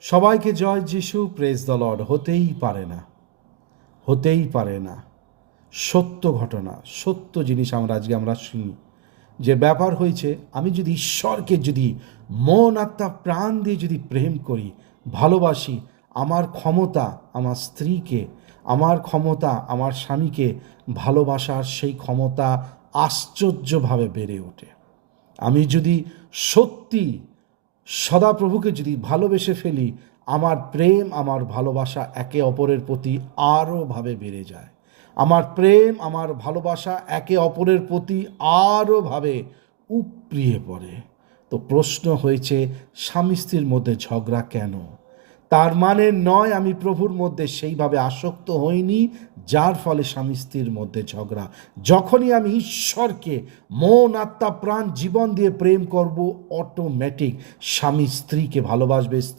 সবাইকে জয় যিশু, praise the Lord. হতেই পারে না। সত্য ঘটনা, সত্য জিনিস আমরা শুনি। যে ব্যাপার হয়েছে, আমি যদি ঈশ্বরকে যদি মন আত্মা প্রাণ দিয়ে যদি প্রেম করি, ভালোবাসি, আমার ক্ষমতা আমার স্ত্রীকে, আমার ক্ষমতা আমার স্বামীকে ভালোবাসার সেই ক্ষমতা আশ্চর্যভাবে বেড়ে ওঠে। আমি যদি সত্যি সদাপ্রভুকে যদি ভালোবেসে ফেলি, আমার প্রেম আমার ভালোবাসা একে অপরের প্রতি আরোভাবে বেড়ে যায়। আমার প্রেম আমার ভালোবাসা একে অপরের প্রতি আরোভাবে উপড়িয়ে পড়ে। তো প্রশ্ন হয়েছে, স্বামী স্ত্রীর মধ্যে ঝগড়া কেন? তার মানে নয় আমি প্রভুর মধ্যে সেইভাবে আসক্ত হইনি, যার ফলে স্বামী স্ত্রীর মধ্যে ঝগড়া। যখনই আমি ঈশ্বরকে মন আত্মা প্রাণ জীবন দিয়ে প্রেম করব, অটোমেটিক স্বামী স্ত্রীকে ভালোবাসবে, স্ত্রী